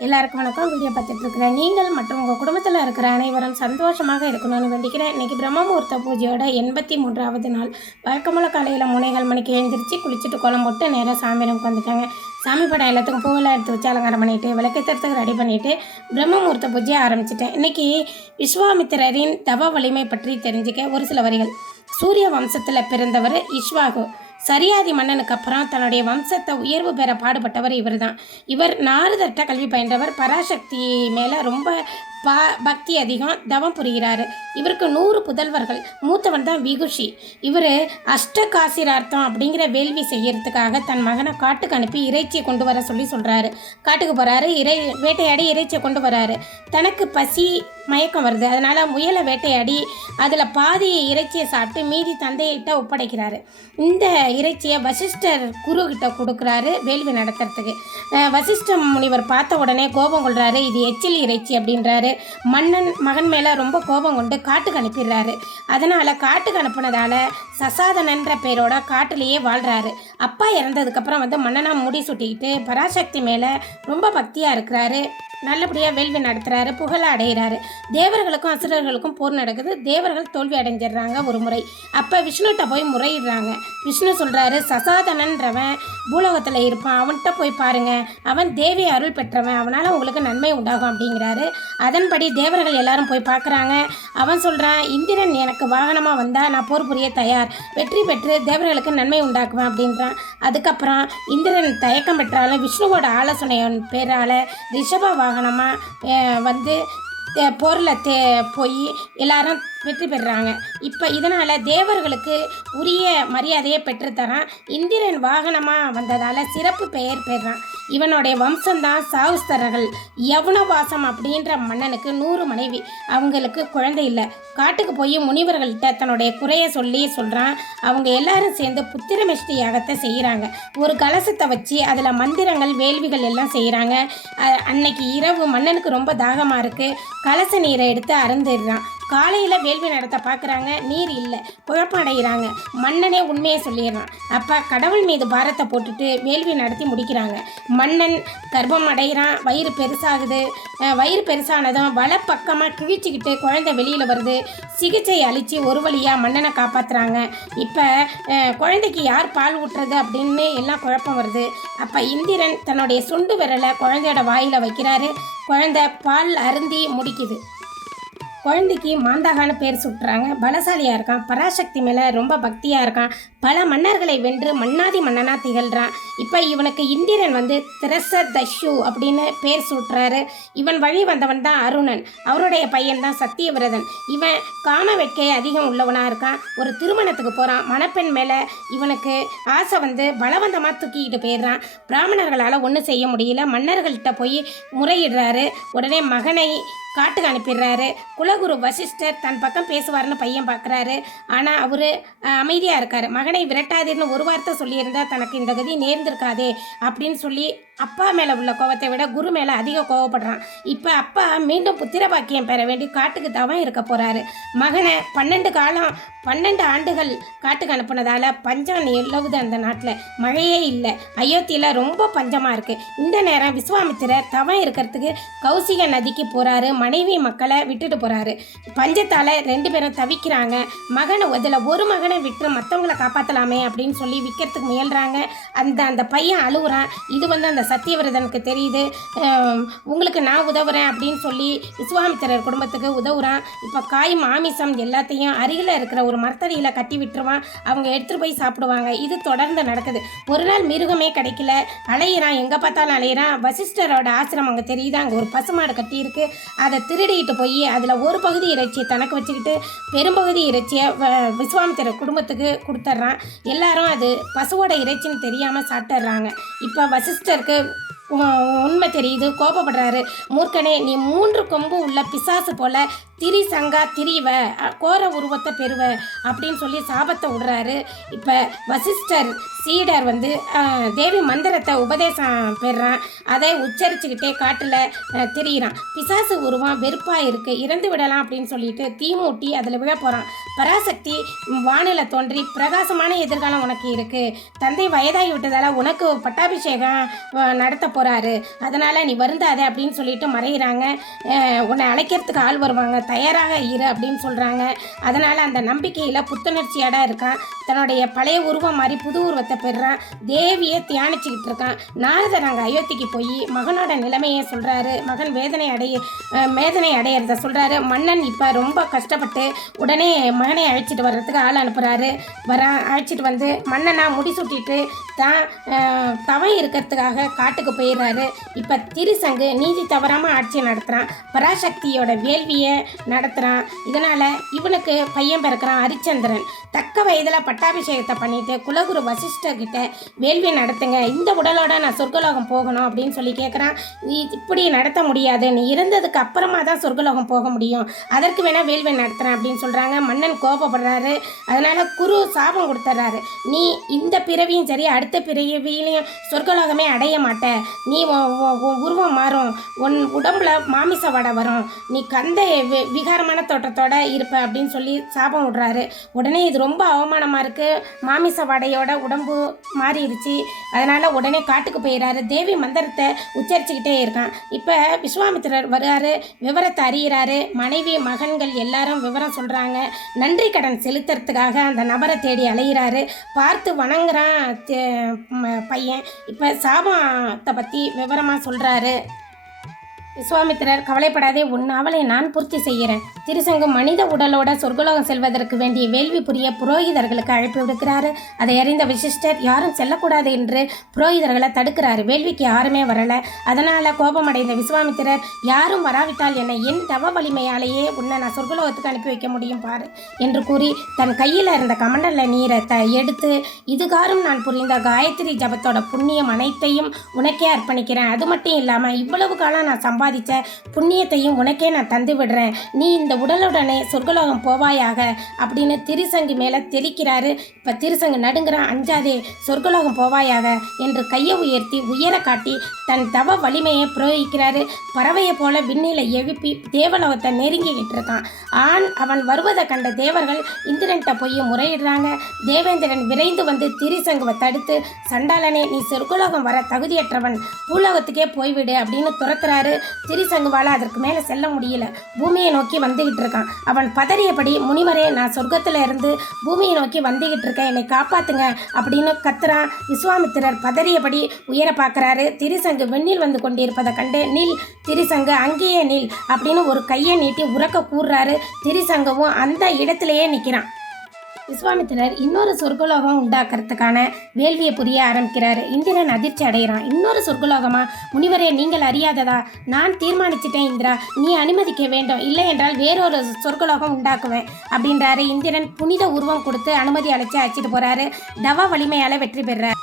எல்லாருக்கும் வணக்கம். வீடியோ பார்த்துட்டு நீங்கள் மற்றும் உங்கள் குடும்பத்தில் இருக்கிற அனைவரும் சந்தோஷமாக இருக்கணும்னு வேண்டிக்கிறேன். இன்றைக்கி பிரம்மமுகூர்த்த பூஜையோட எண்பத்தி மூன்றாவது நாள். வழக்கமுள்ள காலையில் முனைகள் மணிக்கு எழுந்திரிச்சு குளிச்சுட்டு குளம் போட்டு நேராக சாமி ரூமுக்கு வந்துட்டாங்க சாமி படம் எல்லாத்துக்கும் பூவெல்லாம் எடுத்து வச்சு அலங்காரம் பண்ணிவிட்டு விளக்கத்திறத்துக்கு ரெடி பண்ணிவிட்டு பிரம்மமுகூர்த்த பூஜையை ஆரம்பிச்சிட்டேன். இன்றைக்கி விஸ்வாமித்திரரின் தவ வலிமை பற்றி தெரிஞ்சுக்க ஒரு சில வரிகள். சூரிய வம்சத்தில் பிறந்தவர் இஷ்வாகு சரியாதி மன்னனுக்கு அப்புறம் தன்னுடைய வம்சத்தை உயர்வு பெற பாடுபட்டவர் இவர்தான். இவர் நாறுதட்ட கல்வி பயின்றவர். பராசக்தி மேலே ரொம்ப பா பக்தி அதிகம் தவம் புரிகிறாரு. இவருக்கு நூறு புதல்வர்கள். மூத்தவன் தான் விகுஷி. இவர் அஷ்டகாசிரார்த்தம் அப்படிங்கிற வேள்வி செய்யறதுக்காக தன் மகனை காட்டுக்கு அனுப்பி இறைச்சியை கொண்டு வர சொல்லி சொல்கிறாரு காட்டுக்கு போகிறாரு இறை வேட்டையாடி இறைச்சியை கொண்டு வராரு. தனக்கு பசி மயக்கம் வருது. அதனால் முயலை வேட்டையாடி அதில் பாதி இறைச்சியை சாப்பிட்டு மீதி தந்தையிட்ட ஒப்படைக்கிறாரு. இந்த இறைச்சியை வசிஷ்டர் குரு கிட்ட கொடுக்குறாரு வேள்வி நடத்துறதுக்கு. வசிஷ்ட முனிவர் பார்த்த உடனே கோபம் கொள்கிறாரு இது எச்சில் இறைச்சி அப்படின்றாரு. மன்னன் மகன் மேலே ரொம்ப கோபம் கொண்டு காட்டுக்கு அனுப்பிடுறாரு. அதனால் காட்டுக்கு அனுப்புனதால சசாதனன்ற பேரோட காட்டுலேயே வாழ்கிறாரு அப்பா இறந்ததுக்கப்புறம் வந்து மன்னனா முடி சுட்டிக்கிட்டு பராசக்தி மேலே ரொம்ப பக்தியாக இருக்கிறாரு. நல்லபடியாக வேள்வி நடத்துகிறாரு புகழ அடைகிறாரு தேவர்களுக்கும் அசுரர்களுக்கும் போர் நடக்குது. தேவர்கள் தோல்வி அடைஞ்சிடுறாங்க ஒரு முறை. அப்போ விஷ்ணுகிட்ட போய் முறையிடுறாங்க. விஷ்ணு சொல்கிறாரு சசாதனன்றவன் பூலோகத்தில் இருப்பான். அவன்கிட்ட போய் பாருங்கள் அவன் தேவி அருள் பெற்றவன். அவனால் உங்களுக்கு நன்மை உண்டாகும் அப்படிங்கிறாரு. அதன்படி தேவர்கள் எல்லாரும் போய் பார்க்குறாங்க அவன் சொல்கிறான் இந்திரன் எனக்கு வாகனமாக வந்தால் நான் போர் புரிய தயார். வெற்றி பெற்று தேவர்களுக்கு நன்மை உண்டாக்குவேன் அப்படின்றான். அதுக்கப்புறம் இந்திரன் தயக்கம் பெற்றாலும் விஷ்ணுவோட ஆலோசனையின் பேரால் ரிஷப வாகனமாக வந்து போரில் தே போய் எல்லாரும் வெற்றி பெறுறாங்க இப்போ இதனால் தேவர்களுக்கு உரிய மரியாதையை பெற்றுத்தரான். இந்திரன் வாகனமாக வந்ததால் சிறப்பு பெயர் பெறான். இவனுடைய வம்சம்தான் சாகுஸ்தரர்கள் யவுனவாசம் அப்படின்ற மன்னனுக்கு நூறு மனைவி. அவங்களுக்கு குழந்தை இல்லை. காட்டுக்கு போய் முனிவர்கள்ட்ட தன்னுடைய குறைய சொல்லி சொல்கிறான் அவங்க எல்லாரும் சேர்ந்து புத்திரமிஷ்டி யாகத்தை செய்கிறாங்க ஒரு கலசத்தை வச்சு அதில் மந்திரங்கள் வேள்விகள் எல்லாம் செய்கிறாங்க அன்னைக்கு இரவு மன்னனுக்கு ரொம்ப தாகமாக இருக்குது கலச நீரை எடுத்து அருந்துடுறான். காலையில் வேள்வி நடத்த பார்க்குறாங்க நீர் இல்லை குழப்பம் அடைகிறாங்க மன்னனே உண்மையை சொல்லிடுறான். அப்போ கடவுள் மீது பாரத்தை போட்டுட்டு வேள்வி நடத்தி முடிக்கிறாங்க. மன்னன் கர்ப்பம் அடைகிறான் வயிறு பெருசாகுது. வயிறு பெருசானதும் வலப்பக்கமாக கிழிச்சிக்கிட்டு குழந்தை வெளியில் வருது. சிகிச்சை அழித்து ஒரு வழியாக மன்னனை காப்பாற்றுறாங்க இப்போ குழந்தைக்கு யார் பால் ஊட்டுறது அப்படின்னு எல்லாம் குழப்பம் வருது. அப்போ இந்திரன் தன்னுடைய சுண்டு விரலை குழந்தையோட வாயில் வைக்கிறாரு. குழந்தை பால் அருந்தி முடிக்குது. குழந்தைக்கு மாந்தாகான்னு பேர் சுட்டுறாங்க. பலசாலியாக இருக்கான். பராசக்தி மேலே ரொம்ப பக்தியாக இருக்கான். பல மன்னர்களை வென்று மன்னாதி மன்னனாக திகழ்கிறான் இப்போ இவனுக்கு இந்திரன் வந்து திரச தஷு அப்படின்னு பேர் சூட்டுறாரு. இவன் வழி வந்தவன் தான் அருணன். அவருடைய பையன் தான் சத்தியவிரதன். இவன் காம வெட்கை அதிகம் உள்ளவனாக இருக்கான். ஒரு திருமணத்துக்கு போகிறான் மணப்பெண் மேலே இவனுக்கு ஆசை வந்து பலவந்தமாக தூக்கிக்கிட்டு போயிடுறான். பிராமணர்களால் ஒன்றும் செய்ய முடியல. மன்னர்கள்ட்ட போய் முறையிடுறாரு. உடனே மகனை காட்டுக்கு அனுப்பிடுறாரு. குலகுரு வசிஷ்டர் தன் பக்கம் பேசுவார்னு பையன் பார்க்குறாரு ஆனால் அவர் அமைதியாக இருக்கார். மகனை விரட்டாதீர்னு ஒரு வார்த்தை சொல்லியிருந்தால் தனக்கு இந்த கதி நேர்ந்திருக்காதே அப்படின்னு சொல்லி அப்பா மேலே உள்ள கோவத்தை விட குரு மேலே அதிக கோவப்படுறான். இப்போ அப்பா மீண்டும் புத்திர பாக்கியம் பெற வேண்டி காட்டுக்கு தவம் இருக்க போகிறாரு மகனை பன்னெண்டு காலம் பன்னெண்டு ஆண்டுகள் காட்டுக்கு அனுப்புனதால் பஞ்சம் நிலவுது அந்த நாட்டில். மழையே இல்லை. அயோத்தியில் ரொம்ப பஞ்சமாக இருக்குது இந்த நேரம் விஸ்வாமித்திரர் தவம் இருக்கிறதுக்கு கௌசிக நதிக்கு போகிறாரு மனைவி மக்களை விட்டுட்டு போகிறாரு பஞ்சத்தால் ரெண்டு பேரும் தவிக்கிறாங்க. மகனை அதில் ஒரு மகனை விட்டு மற்றவங்கள காப்பாற்றலாமே அப்படின்னு சொல்லி விற்கிறதுக்கு முயல்கிறாங்க அந்த அந்த பையன் அழுகுறான் இது வந்து அந்த சத்தியவிரதனுக்கு தெரியுது. உங்களுக்கு நான் உதவுறேன் அப்படின்னு சொல்லி விஸ்வாமித்திரர் குடும்பத்துக்கு உதவுறான். இப்போ காய் மாமிசம் எல்லாத்தையும் அருகில் இருக்கிற ஒரு மரத்தடியில் கட்டி விட்டுருவான். அவங்க எடுத்துகிட்டு போய் சாப்பிடுவாங்க. இது தொடர்ந்து நடக்குது. ஒரு நாள் மிருகமே கிடைக்கல. அலையிறான். எங்கே பார்த்தாலும் அலையிறான். வசிஷ்டரோட ஆசிரமம் அங்கே தெரியுது. அங்கே ஒரு பசுமாடு இருக்குது அதை திருடிட்டு போய் அதில் ஒரு பகுதி இறைச்சியை தனக்கு வச்சுக்கிட்டு பெரும்பகுதி இறைச்சியை வ- விஸ்வாமித்திரர் குடும்பத்துக்கு கொடுத்துட்றான். எல்லாரும் அது பசுவோட இறைச்சின்னு தெரியாமல் சாப்பிட்டுறாங்க இப்போ வசிஷ்டருக்கு உ- உண்மை தெரியுது கோபப்படுறாரு. மூர்க்கனே நீ மூன்று கொம்பு உள்ள பிசாசு போல திரிசங்கா திரிவ கோர உருவத்தை பெறுவ அப்படின்னு சொல்லி சாபத்தை விடுறாரு. இப்போ வசிஷ்டர் சீடர் வந்து தேவி மந்திரத்தை உபதேசம் பெறுறான் அதை உச்சரிச்சுக்கிட்டே காட்டில் திரியிறான். பிசாசு உருவம் வெறுப்பாக இருக்குது இறந்து விடலாம் அப்படின்னு சொல்லிட்டு தீ மூட்டி அதில் விழ போகிறான் பராசக்தி வானில தோன்றி பிரகாசமான எதிர்காலம் உனக்கு இருக்குது தந்தை வயதாகி விட்டதால் உனக்கு பட்டாபிஷேகம் நடத்த போகிறாரு அதனால் நீ வருந்தாதே அப்படின்னு சொல்லிட்டு மறைகிறாங்க உன்னை அழைக்கிறதுக்கு ஆள் வருவாங்க தயாராக இரு அப்படின்னு சொல்கிறாங்க அதனால் அந்த நம்பிக்கையில் புத்துணர்ச்சியோட இருக்கான். தன்னுடைய பழைய உருவம் மாதிரி புது உருவத்தை பெறுறான். தேவியை தியானிச்சுக்கிட்டு இருக்கான். நாரதர் அங்கே அயோத்திக்கு போய் மகனோட நிலைமையை சொல்கிறாரு மகன் வேதனை அடைய வேதனை அடையிறத சொல்கிறாரு மன்னன் இப்போ ரொம்ப கஷ்டப்பட்டு உடனே மகனை அழைச்சிட்டு வர்றதுக்கு ஆள் அனுப்புகிறாரு வர அழைச்சிட்டு வந்து மன்னனா முடிசூட்டிட்டு தான் தவம் இருக்கிறதுக்காக காட்டுக்கு போயிடுறாரு. இப்போ திருசங்கு நீதி தவறாமல் ஆட்சி நடத்துகிறான் பராசக்தியோட வேள்வியை நடத்துகிறான் இதனால் இவனுக்கு பையன் பிறக்கிறான் ஹரிச்சந்திரன். தக்க வயதில் பட்டாபிஷேகத்தை பண்ணிட்டு குலகுரு வசிஷ்டர்கிட்ட வேள்வி நடத்துங்க. இந்த உடலோட நான் சொர்க்கலோகம் போகணும் அப்படின்னு சொல்லி கேட்குறான் நீ இப்படி நடத்த முடியாது. நீ இருந்ததுக்கு அப்புறமா தான் சொர்க்கலோகம் போக முடியும். அதற்கு வேணால் வேள்வி நடத்துகிறேன் அப்படின்னு சொல்கிறாங்க மன்னன் கோபப்படுறாரு. அதனால் குரு சாபம் கொடுத்துட்றாரு நீ இந்த பிறவியும் சரி அடுத்த பிறவியிலையும் சொர்க்கலோகமே அடைய மாட்ட. நீ உருவம் மாறும். உன் உடம்புல மாமிச வடை வரும். நீ கந்தையை விகாரமான தோற்றத்தோட இருப்ப அப்படின்னு சொல்லி சாபம் விடுறாரு. உடனே இது ரொம்ப அவமானமாக இருக்குது மாமிச வடையோட உடம்பு மாறிடுச்சு. அதனால் உடனே காட்டுக்கு போயிடுறாரு தேவி மந்திரத்தை உச்சரிச்சுக்கிட்டே இருக்கான். இப்போ விஸ்வாமித்திரர் வருகிறாரு விவரத்தை அறிகிறாரு மனைவி மகன்கள் எல்லாரும் விவரம் சொல்கிறாங்க நன்றி கடன் செலுத்துறதுக்காக அந்த நபரை தேடி அலைகிறாரு பார்த்து வணங்குறான் பையன். இப்போ சாபத்தை பற்றி விவரமாக சொல்கிறாரு விஸ்வாமித்திரர் கவலைப்படாதே உன் அவளை நான் பூர்த்தி செய்கிறேன். திருசங்கு மனித உடலோட சொர்க்கலோகம் செல்வதற்கு வேண்டிய வேள்வி புரிய புரோகிதர்களுக்கு அழைப்பு விடுக்கிறாரு. அதை அறிந்த விசிஷ்டர் யாரும் செல்லக்கூடாது என்று புரோகிதர்களை தடுக்கிறாரு. வேள்விக்கு யாருமே வரல. அதனால கோபமடைந்த விஸ்வாமித்திரர் யாரும் வராவிட்டால் என்னை என் தவ வலிமையாலேயே உன்னை நான் சொர்க்கலோகத்துக்கு அனுப்பி வைக்க முடியும் பாரு என்று கூறி தன் கையில் இருந்த கமண்டல நீரை த எடுத்து இதுகாரும் நான் புரிந்த காயத்ரி ஜபத்தோட புண்ணியம் அனைத்தையும் உனக்கே அர்ப்பணிக்கிறேன். அது மட்டும் இல்லாமல் இவ்வளவு காலம் நான் சம்பாதிச்ச புண்ணியத்தையும் உனக்கே நான் தந்து விடுறேன். நீ இந்த உடலுடனே சொர்க்கலோகம் போவாயாக அப்படின்னு திருசங்கு மேலே தெளிக்கிறாரு. இப்போ திருசங்கு நடுங்கிறான் அஞ்சாதே சொர்க்கலோகம் போவாயாக என்று கையை உயர்த்தி உயர காட்டி தன் தவ வலிமையை பிரயோகிக்கிறாரு பறவையை போல விண்ணில எழுப்பி தேவலோகத்தை நெருங்கிக்கிட்டு இருக்கான். ஆண் அவன் வருவதை கண்ட தேவர்கள் இந்திரன்கிட்ட போய் முறையிடுறாங்க. தேவேந்திரன் விரைந்து வந்து திரிசங்குவை தடுத்து சண்டாளனே நீ சொர்க்கலோகம் வர தகுதியற்றவன். பூலோகத்துக்கே போய்விடு அப்படின்னு துரத்துறாரு. திரிசங்குவால் அதற்கு மேலே செல்ல முடியல. பூமியை நோக்கி வந்துகிட்டு இருக்கான் அவன் பதறியபடி முனிவரே நான் சொர்க்கத்தில் இருந்து பூமியை நோக்கி வந்துகிட்டு இருக்கேன் என்னை காப்பாத்துங்க அப்படின்னு கத்துறான். விஸ்வாமித்திரர் பதறியபடி உயர பார்க்கறாரு. திரிசங்கு வெண்ணில் வந்து கொண்டிருப்பதை கண்டு நில் திரிசங்கு அங்கேயே நில் அப்படின்னு ஒரு கையை நீட்டி உறக்க கூறுறாரு. திரிசங்கவும் அந்த இடத்துலையே நிற்கிறான் விஸ்வாமித்திரர் இன்னொரு சொர்க்கலோகம் உண்டாக்குறதுக்கான வேள்வியை புரிய ஆரம்பிக்கிறார். இந்திரன் அதிர்ச்சி அடைகிறான். இன்னொரு சொர்க்கலோகமா? முனிவரே நீங்கள் அறியாததா? நான் தீர்மானிச்சிட்டேன் இந்திரா. நீ அனுமதிக்க வேண்டும். இல்லை என்றால் வேறொரு சொர்க்கலோகம் உண்டாக்குவேன் அப்படின்றாரு இந்திரன். புனித உருவம் கொடுத்து அனுமதி அழைச்சி அழைச்சிட்டு போறாரு. தவ வலிமையால வெற்றி பெறார்.